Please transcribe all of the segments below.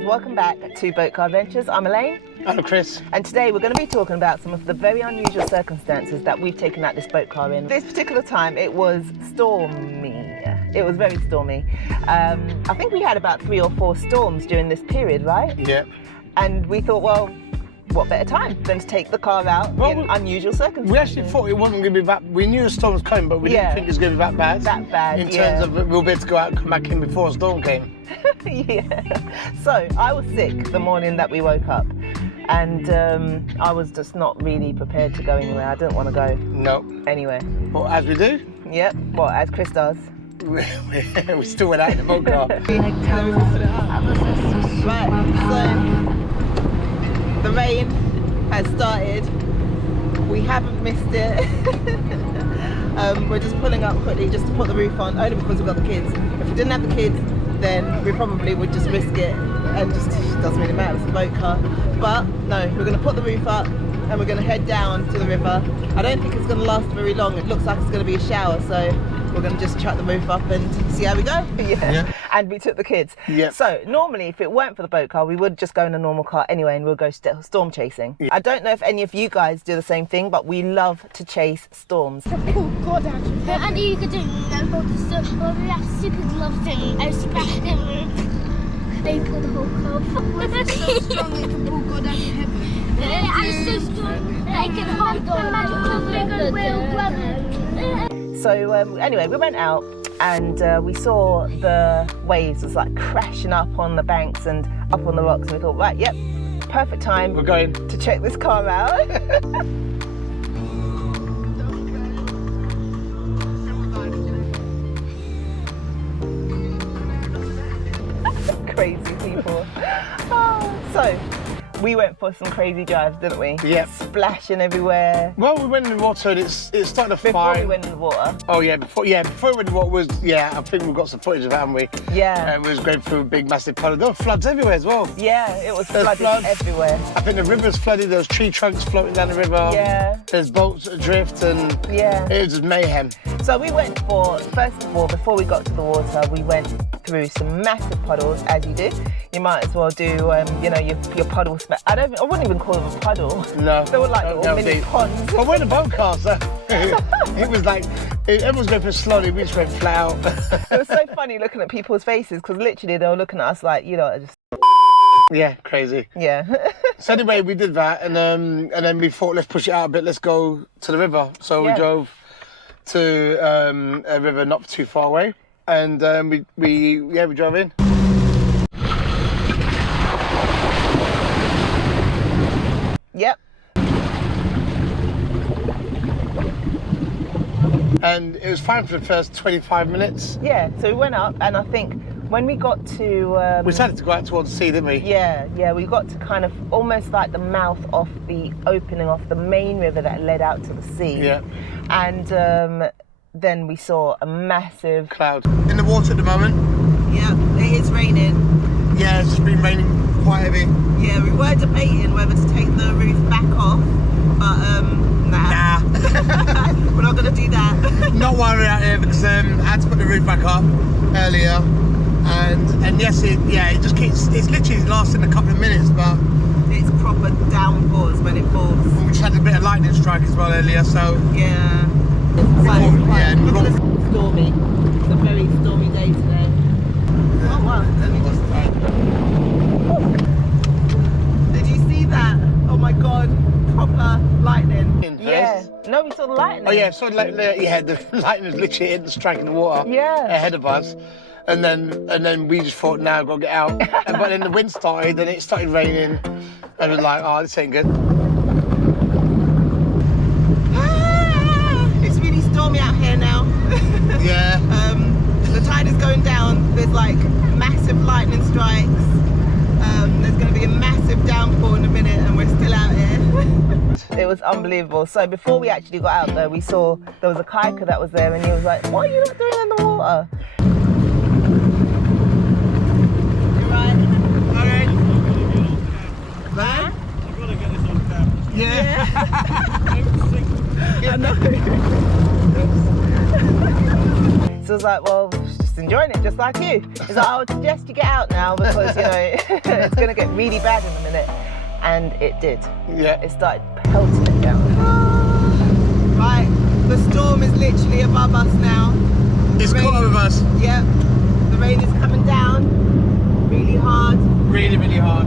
guys, welcome back to Boat Car Adventures. I'm Elaine. I'm Chris. And today we're going to be talking about some of the very unusual circumstances that we've taken out this boat car in. This particular time it was stormy. It was very stormy. I think we had about 3 or 4 storms during this period, right? Yeah. And we thought, well, what better time than to take the car out in unusual circumstances? We actually thought it wasn't going to be that. We knew a storm was coming, but we didn't think it was going to be that bad. That bad, in terms of we'll be able to go out and come back in before a storm came. Yeah. So I was sick the morning that we woke up, and I was just not really prepared to go anywhere. I didn't want to go. No. Anywhere. Well, as we do. Yep. Well, as Chris does. We still went out in the boat car. Right. So the rain has started. We haven't missed it. We're just pulling up quickly just to put the roof on, only because we've got the kids. If we didn't have the kids, then we probably would just risk it and just doesn't really matter, it's a boat car. But no, we're going to put the roof up and we're going to head down to the river. I don't think it's going to last very long. It looks like it's going to be a shower, so we're going to just chuck the roof up and see how we go. Yeah. And we took the kids. Yeah. So normally if it weren't for the boat car, we would just go in a normal car anyway and we'll go storm chasing. Yeah. I don't know if any of you guys do the same thing, but we love to chase storms. Oh God, and you could do we have super gloves and they pull the whole car. It's so strong they can pull God out of heaven. It's so strong they can hold on. So anyway, we went out and we saw the waves was like crashing up on the banks and up on the rocks, and we thought, right, yep, perfect time. We're going to check this car out. Crazy people. Oh, so we went for some crazy drives, didn't we? Yep. Splashing everywhere. Well, we went in the water and it started to fire. Before we went in the water? Oh yeah, before we went in the water I think we've got some footage of it, haven't we? Yeah. And we was going through a big massive puddle. There were floods everywhere as well. Yeah, it was flooded everywhere. I think the river's flooded, there was tree trunks floating down the river. Yeah. There's boats adrift and it was just mayhem. So we went for, first of all, before we got to the water, we went through some massive puddles, as you do. You might as well do, your puddle smell. I wouldn't even call them a puddle. No. They were like little mini ponds. But we're in a boat car, so it was like, everyone's going for slowly, we just went flat out. It was so funny looking at people's faces, because literally they were looking at us like, just... Yeah, crazy. Yeah. So anyway, we did that, and then we thought, let's push it out a bit, let's go to the river. So we drove to a river not too far away, and we drove in. Yep. And it was fine for the first 25 minutes. Yeah, so we went up, and I think when we got to... we decided to go out towards the sea, didn't we? Yeah, we got to kind of almost like the mouth of the opening of the main river that led out to the sea. Yeah. And then we saw a massive... cloud. In the water at the moment. Yeah, it is raining. Yeah, it's just been raining quite heavy. Yeah, we were debating whether to take the roof back off, but nah. We're not going to do that. Not while we're out here, because I had to put the roof back up earlier, and yes, it just keeps, it's literally lasting a couple of minutes, but it's proper downpours when it falls. We just had a bit of lightning strike as well earlier, so yeah. It's stormy. It's a very stormy day today. Oh wow, let me just Did you see that? Oh my god, proper lightning. Yeah. No, we saw the lightning. Oh yeah, so the lightning was literally in the striking the water ahead of us. And then we just thought, now go get out. But then the wind started, and it started raining, and we were like, oh, this ain't good. It's really stormy out here now. Yeah. The tide is going down. There's like massive lightning strikes. There's going to be a massive downpour in a minute, and we're still out here. It was unbelievable. So before we actually got out there, we saw there was a kayaker that was there, and he was like, what are you not doing in the water? Yeah. I know. So I was like, well, just enjoying it just like you. He's like, I would suggest you get out now because, you know, it's going to get really bad in a minute. And it did. Yeah. It started pelting it down. Right, the storm is literally above us now. It's caught up with us. Yep. The rain is coming down really hard. Really, really hard.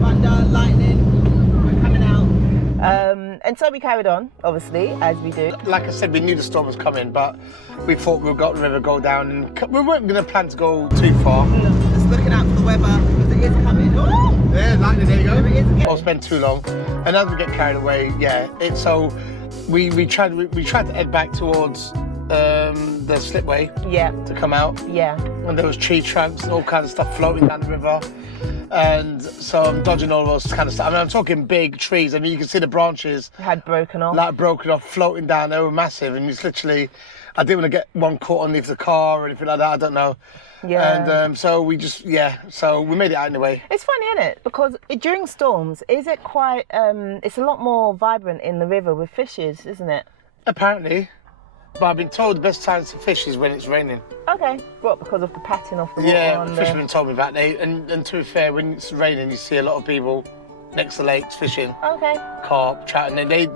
Thunder, lightning, we're coming out. And so we carried on, obviously, as we do. Like I said, we knew the storm was coming, but we thought we'd got the river, go down, and we weren't going to plan to go too far. Just looking out for the weather, because it is coming. Oh! Yeah, lightning, there you go. There it is again. Or spend too long. And as we get carried away, yeah, it's so we tried to head back towards the slipway to come out. Yeah. And there was tree trunks and all kinds of stuff floating down the river. And so I'm dodging all those kind of stuff. I mean, I'm talking big trees. I mean, you can see the branches Had broken off. like broken off, floating down. They were massive, and it's literally, I didn't want to get one caught underneath the car or anything like that. I don't know. Yeah. And so we just, so we made it out anyway. It's funny, isn't it? Because during storms, is it quite, it's a lot more vibrant in the river with fishes, isn't it? Apparently. But I've been told the best time to fish is when it's raining. Okay. What, because of the patting off the water Yeah, on the the... fishermen told me that. And to be fair, when it's raining, you see a lot of people next to lakes fishing, Okay. carp, trout, and they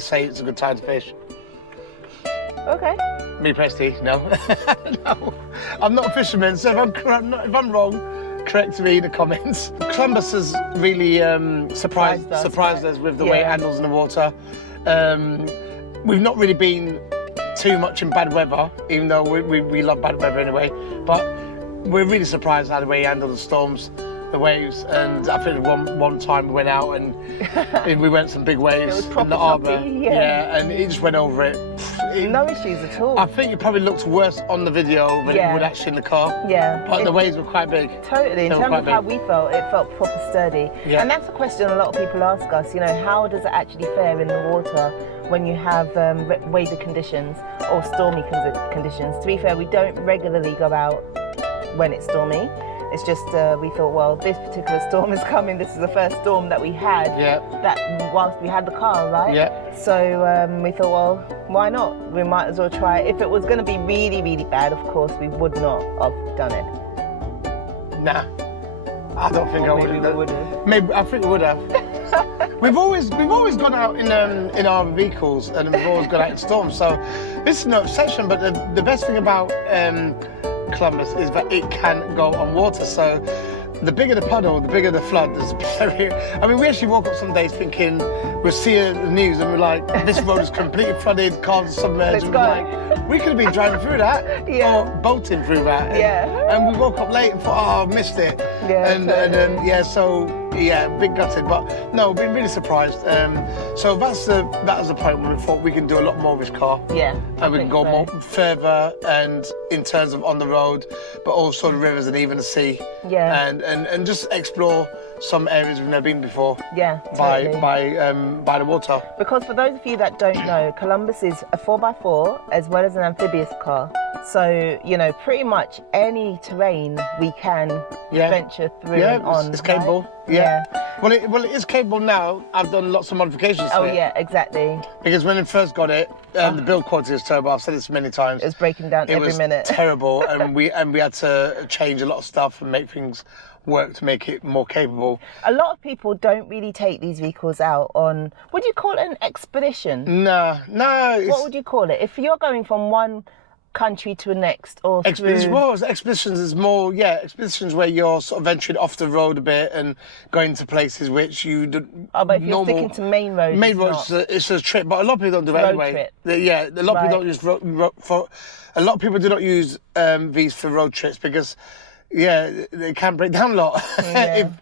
say it's a good time to fish. Okay. Me personally, no. No, I'm not a fisherman, so if I'm wrong, correct me in the comments. Columbus has really surprised us with the way it handles in the water. We've not really been too much in bad weather, even though we love bad weather anyway, but we're really surprised how the way he handled the storms, the waves, and I think one time we went out and we went some big waves in the harbour. And he just went over it. No issues at all. I think it probably looked worse on the video than it would actually in the car. Yeah. But the waves were quite big. Totally. In terms of how we felt, it felt proper sturdy. Yeah. And that's a question a lot of people ask us, you know, how does it actually fare in the water when you have wavy conditions or stormy conditions? To be fair, we don't regularly go out when it's stormy. It's just we thought, well, this particular storm is coming. This is the first storm that we had that whilst we had the car, right? Yeah. So we thought, well, why not? We might as well try it. If it was going to be really, really bad, of course, we would not have done it. Nah, I don't think I would have done it. Maybe I think we would have. We've always gone out in our vehicles, and we've always gone out in storms. So this is no exception. But the best thing about Columbus is that it can go on water. So the bigger the puddle, the bigger the flood. I mean, we actually woke up some days thinking we'll see the news and we're like, this road is completely flooded, cars are submerged. Let's go. Like, we could have been driving through that or boating through that. And we woke up late and thought, oh, I missed it. Big gutted, but no, we've been really surprised. So that was the point where we thought we can do a lot more with this car. Yeah. And we can go more further and in terms of on the road, but also the rivers and even the sea. Yeah. And just explore some areas we've never been before. Yeah. By Totally. by the water. Because for those of you that don't know, Columbus is a 4x4 as well as an amphibious car. So, you know, pretty much any terrain we can venture through and on. It's capable. Right? Yeah. Well, it is capable now. I've done lots of modifications to it. Oh, yeah, exactly. Because when I first got it, the build quality was terrible. I've said this many times. It was breaking down every minute. It was terrible, and we had to change a lot of stuff and make things work to make it more capable. A lot of people don't really take these vehicles out on, would you call it an expedition? No. What would you call it? If you're going from one country to a next or expeditions is more expeditions where you're sort of venturing off the road a bit and going to places which you don't. Oh, but if you're sticking to main roads, it's a trip, but a lot of people don't do it anyway. Trip. A lot of people don't use a lot of people do not use these for road trips because they can break down a lot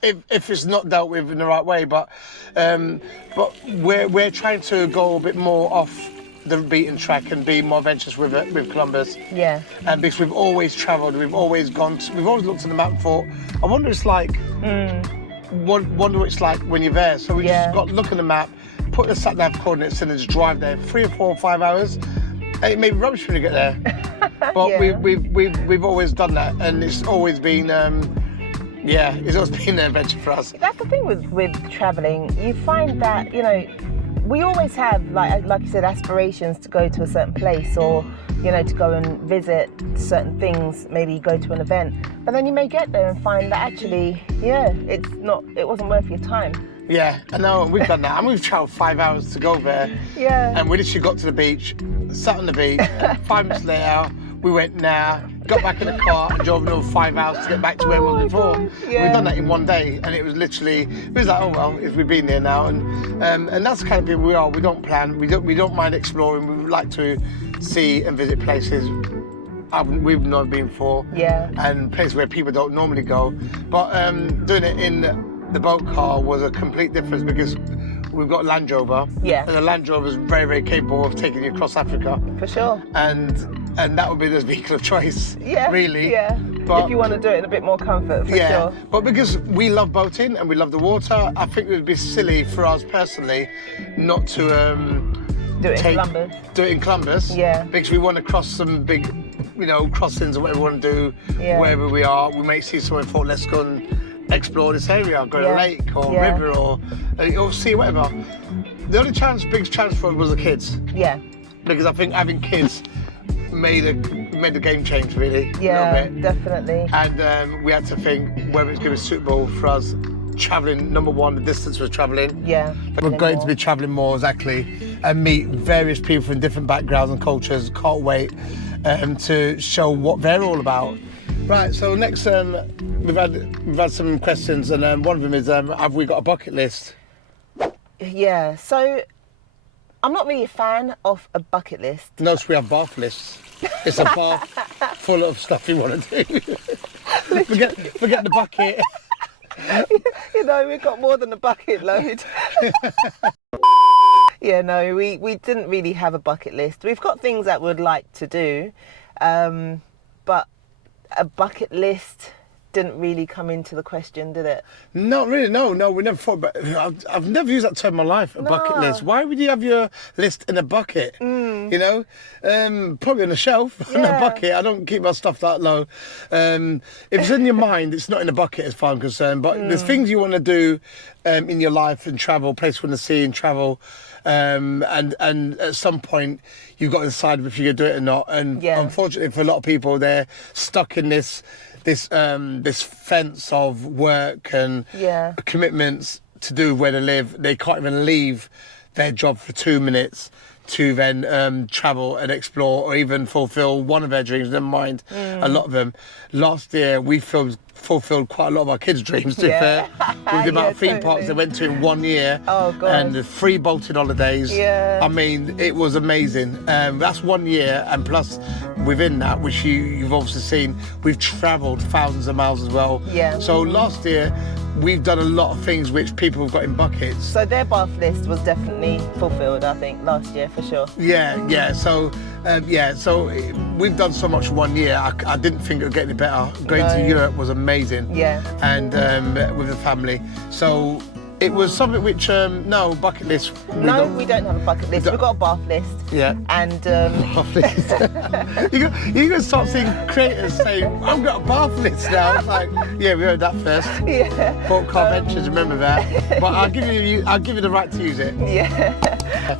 if it's not dealt with in the right way. But we're trying to go a bit more off the beaten track and be more adventurous with Columbus. Yeah. And because we've always travelled, we've always looked at the map and thought, I wonder it's like, wonder what it's like when you're there. So we just got to look at the map, put the sat nav coordinates in and just drive there 3 or 4 or 5 hours. And it may be rubbish when you get there. But we've always done that, and it's always been it's always been an adventure for us. That's the thing with travelling. You find that, you know, we always have, like you said, aspirations to go to a certain place, or to go and visit certain things, maybe go to an event, but then you may get there and find that actually, it wasn't worth your time. Yeah, I know, we've done that, and we've travelled 5 hours to go there. Yeah. And we literally got to the beach, sat on the beach, 5 minutes later, we went got back in the car and drove another 5 hours to get back to where we was before. Yeah. We've done that in one day, and it was like, oh well, we've been there now, and that's the kind of people we are. We don't plan, we don't mind exploring. We would like to see and visit places we've not been for, and places where people don't normally go. But doing it in the boat car was a complete difference, because we've got a Land Rover, and the Land Rover is very, very capable of taking you across Africa. For sure. And that would be the vehicle of choice, really. Yeah, but if you want to do it in a bit more comfort, for sure. But because we love boating and we love the water, I think it would be silly for us personally not to do it in Columbus. Yeah. Because we want to cross some big, crossings or whatever we want to do, wherever we are. We may see somewhere and thought, let's go and explore this area, go to a lake or river or sea, whatever. The only biggest challenge for us was the kids. Yeah. Because I think having kids made the game change, really. Yeah, a little bit. Definitely. And we had to think whether it's going to be suitable for us travelling. Number one, the distance we're travelling. Yeah. We're going to be travelling more, exactly, and meet various people from different backgrounds and cultures. Can't wait to show what they're all about. Right, so next we've had some questions, and one of them is, have we got a bucket list? Yeah, so I'm not really a fan of a bucket list. No, so we have bath lists. It's a bath full of stuff you want to do. forget the bucket. We've got more than a bucket load. Yeah, no, we didn't really have a bucket list. We've got things that we'd like to do, but a bucket list didn't really come into the question, did it? Not really, no, we never thought about it. I've never used that term in my life, a bucket list. Why would you have your list in a bucket? Probably on a shelf, in a bucket. I don't keep my stuff that low. If it's in your mind, it's not in a bucket as far as I'm concerned, but there's things you want to do in your life and travel, places you want to see and travel, and at some point you've got to decide if you're going to do it or not. And unfortunately for a lot of people, they're stuck in this fence of work and commitments to do where they live. They can't even leave their job for 2 minutes to then travel and explore, or even fulfill one of their dreams. Never mind a lot of them. Last year we fulfilled quite a lot of our kids' dreams, to be fair, with the amount of theme parks they went to in 1 year. Oh, God. And the 3 bolted holidays. I mean, it was amazing. That's 1 year, and plus within that, which you've obviously seen, we've travelled thousands of miles as well. So last year we've done a lot of things which people have got in buckets. So their bath list was definitely fulfilled, I think, last year for sure. So we've done so much 1 year. I didn't think it would get any better. Going to Europe was amazing. And with the family. So it was something which, bucket list. We don't have a bucket list. We've got a bath list. And bath list. You're going to start seeing creators saying, I've got a bath list now. It's like, we heard that first. Bought car ventures, remember that. But I'll give you the right to use it.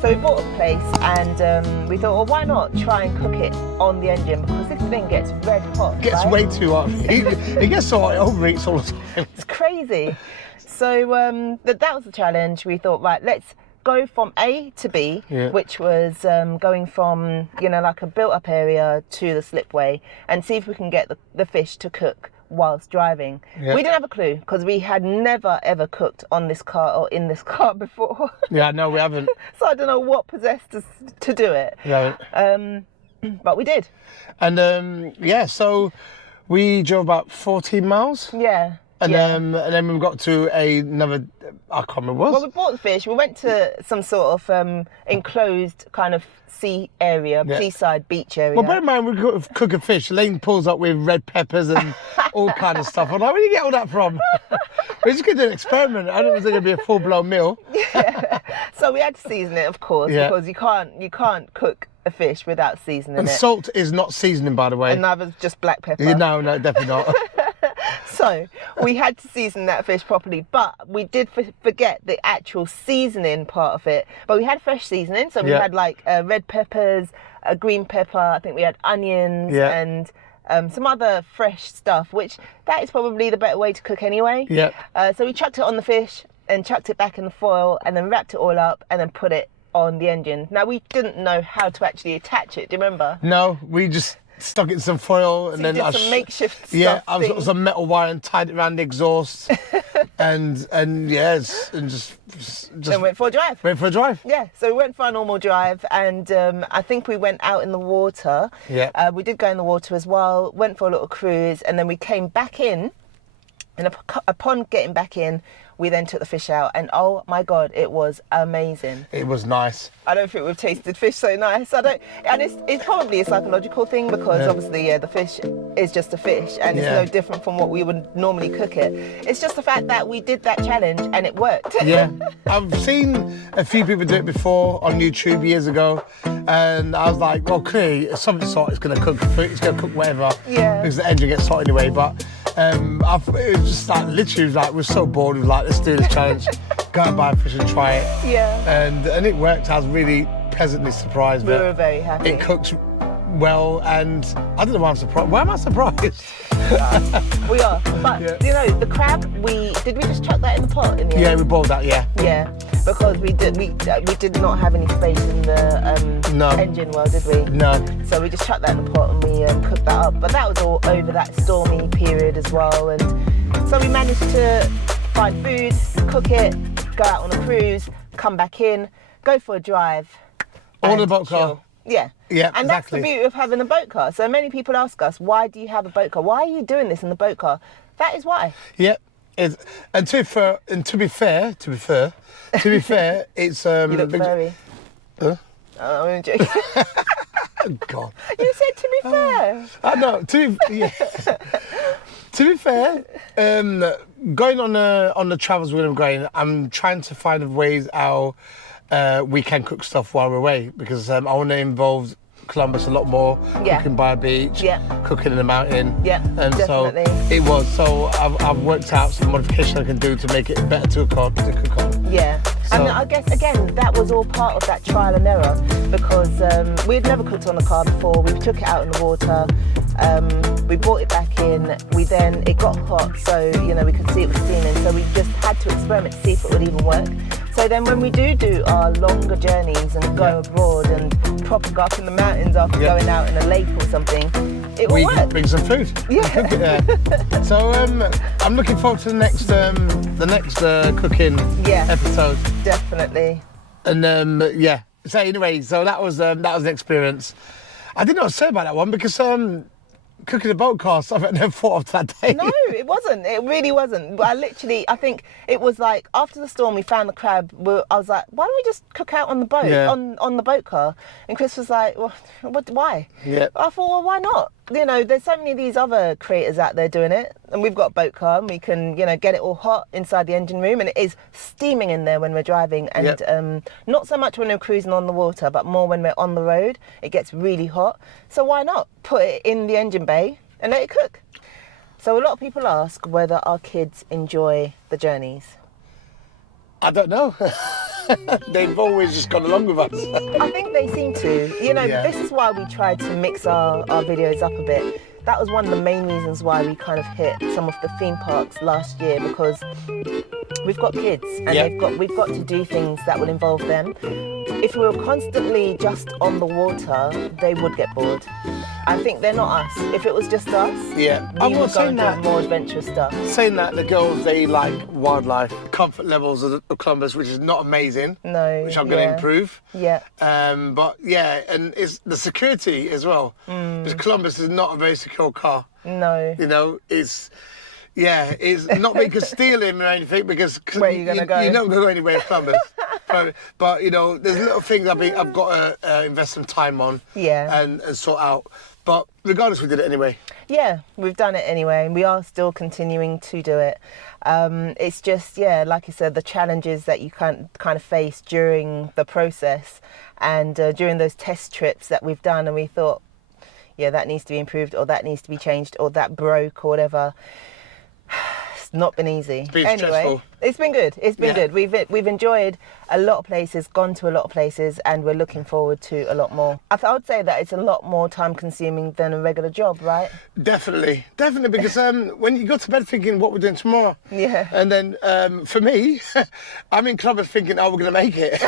So we bought a place, and we thought, well, why not try and cook it on the engine, because this thing gets red hot. It gets way too hot. It gets so hot, it overeats all the time. It's crazy. So that was the challenge. We thought, right, let's go from A to B, which was going from, like a built-up area to the slipway, and see if we can get the fish to cook whilst driving. We didn't have a clue, because we had never ever cooked on this car or in this car before. No, we haven't. So I don't know what possessed us to do it. But we did. And so we drove about 14 miles. And then we got to another, I can't remember what it was. Well, we bought the fish. We went to some sort of enclosed kind of sea area, seaside beach area. Well, bear in mind, we cook a fish. Lane pulls up with red peppers and all kind of stuff. I'm like, where do you get all that from? We're just going to do an experiment. I don't think it's going to be a full-blown meal. So we had to season it, of course, because you can't cook a fish without seasoning it. And salt is not seasoning, by the way. And neither just black pepper. No, definitely not. So we had to season that fish properly, but we did forget the actual seasoning part of it. But we had fresh seasoning, so we had like red peppers, a green pepper, I think we had onions and some other fresh stuff, which that is probably the better way to cook anyway. So we chucked it on the fish and chucked it back in the foil and then wrapped it all up and then put it on the engine. Now, we didn't know how to actually attach it, do you remember? No, we just stuck it in some foil and then did some makeshift stuff. Yeah, I was got some metal wire and tied it around the exhaust and just then went for a drive. Went for a drive. Yeah, so we went for a normal drive and I think we went out in the water. Yeah. We did go in the water as well, went for a little cruise and then we came back in and upon getting back in, we then took the fish out and oh my God, it was amazing. It was nice. I don't think we've tasted fish so nice. And it's probably a psychological thing because obviously the fish is just a fish and it's no different from what we would normally cook it. It's just the fact that we did that challenge and it worked. Yeah, I've seen a few people do it before on YouTube years ago and I was like, well, clearly something sort is going to cook, it's going to cook whatever because the engine gets hot anyway, but it was just like literally like we're so bored. We were like, let's do this challenge, go out and buy a fish and try it. Yeah. And it worked. I was really pleasantly surprised. We were very happy. It cooks well, and I don't know why I'm surprised. Why am I surprised? We are, but you know the crab. Did we just chuck that in the pot in the end? Yeah, we boiled that. Yeah. Yeah, because we did not have any space in the engine well, did we? No. So we just chucked that in the pot and we cooked that up. But that was all over that stormy period as well, and so we managed to find food, cook it, go out on a cruise, come back in, go for a drive. All in the boat car. Yeah. Yeah, and that's the beauty of having a boat car. So many people ask us, why do you have a boat car? Why are you doing this in the boat car? That is why. Yeah. And to be fair, it's you look furry. Huh? Oh, I'm joking. Oh, God. You said to be fair. I know. To be fair, going on the travels with going, I'm trying to find ways how we can cook stuff while we're away because I want to involve Columbus a lot more, cooking by a beach, cooking in the mountain, and definitely. So it was. So I've worked out some modification I can do to make it better to cook on. Yeah, so, and I guess again that was all part of that trial and error because we'd never cooked on the car before. We took it out in the water. We brought it back in. It got hot, so we could see it was steaming. So we just had to experiment to see if it would even work. So then when we do our longer journeys and go abroad and proper go up in the mountains after going out in a lake or something, it will work. Bring some food. Yeah. Cook it there. So I'm looking forward to the next cooking episode. Definitely. And So anyway, so that was an experience. I didn't know what to say about that one because cooking a boat car, something I never thought of that day. No, it wasn't. It really wasn't. I think it was like after the storm, we found the crab. I was like, why don't we just cook out on the boat, on the boat car? And Chris was like, well, why? Yeah. I thought, well, why not? There's so many of these other creators out there doing it, and we've got a boat car, and we can, get it all hot inside the engine room, and it is steaming in there when we're driving, and not so much when we're cruising on the water, but more when we're on the road. It gets really hot, so why not put it in the engine bay and let it cook? So a lot of people ask whether our kids enjoy the journeys. I don't know. They've always just gone along with us. I think they seem to. This is why we tried to mix our videos up a bit. That was one of the main reasons why we kind of hit some of the theme parks last year, because we've got kids and we've got to do things that will involve them. If we were constantly just on the water, they would get bored. I think they're not us. If it was just us, we would go and do more adventurous stuff. Saying that, the girls, they like wildlife. Comfort levels of Columbus, which is not amazing. No. Which I'm going to improve. Yeah. But and it's the security as well. Because Columbus is not a very secure car. No. It's not that you can steal him or anything because where are you going to go? You're not going to go anywhere in Columbus. But there's little things I've got to invest some time on and sort out. But regardless, we did it anyway. Yeah, we've done it anyway, and we are still continuing to do it. It's just, like you said, the challenges that you kind of face during the process and during those test trips that we've done, and we thought, that needs to be improved, or that needs to be changed, or that broke, or whatever. it's not been easy. It's been anyway, stressful. it's been good. It's been Yeah. good. We've enjoyed a lot of places, gone to a lot of places, and we're looking forward to a lot more. I would say that it's a lot more time consuming than a regular job, right? Definitely, because when you go to bed thinking what we're doing tomorrow, Yeah. and then for me, I'm in clubbers thinking, oh, we're gonna make it.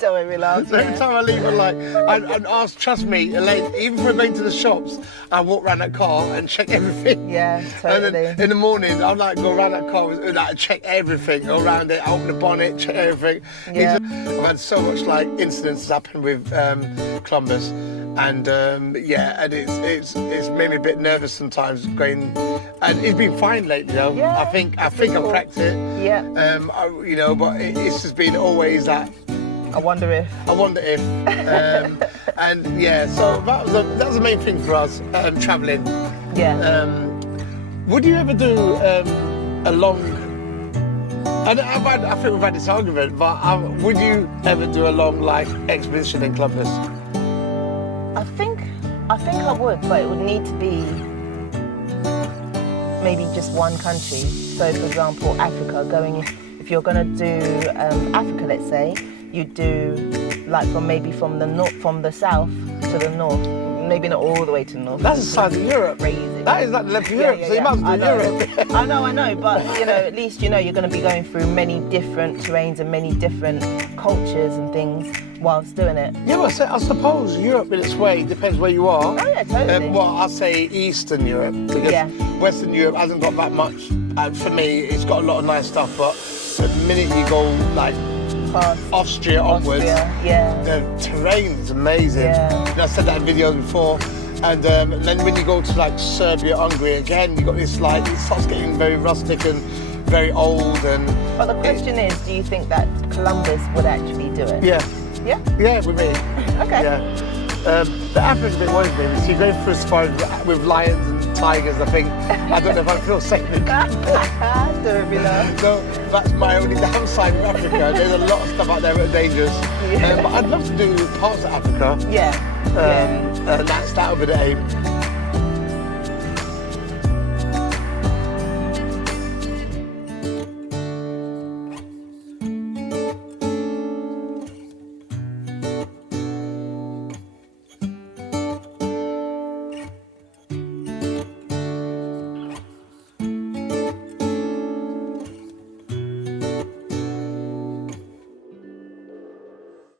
Don't make me laugh. So every time I leave, I'm like, and ask, trust me, Elaine, even if we're going to the shops, I walk around that car and check everything. Yeah, And totally. then in the morning, I'm like, go around that car, like, check everything, go around it, open the bonnet, check everything. Yeah. I've had so much like incidents happen with Columbus, and yeah, and it's made me a bit nervous sometimes going, and it's been fine lately though. Yeah, I think I've cool. cracked it. Yeah. You know, but it's just been always that. I wonder if. And yeah, so that was the main thing for us, travelling. Yeah. Would you ever do a long? And I think we've had this argument, but would you ever do a long like expedition in Columbus? I think I would, but it would need to be maybe just one country. So, for example, Africa. If you're gonna do Africa, let's say, you do like from the north, from the south to the north. Maybe not all the way to the north. That's the size of Europe. Crazy. That is like the length of Europe, so you might as well do Europe. I know, but you know, at least you know you're going to be going through many different terrains and many different cultures and things whilst doing it. Yeah, but I suppose Europe in its way depends where you are. Oh yeah, totally. Well, I'll say Eastern Europe, because Yeah. Western Europe hasn't got that much. For me, it's got a lot of nice stuff, but the minute you go like Past Austria onwards, yeah. the terrain is amazing. Yeah. And I said that in videos before. And then when you go to like Serbia, Hungary, again, you got this like, it starts getting very rustic and very old. And But the question is, do you think that Columbus would actually do it? yeah, Yeah? yeah, with me. Okay. Yeah. The Africa's a bit worried me. So you're going through a safari with lions and tigers, I think. I don't know if I feel safe. Don't be laugh. So that's my only downside with Africa. There's a lot of stuff out there that are dangerous. Yeah. But I'd love to do parts of Africa. Yeah. And that would be the aim.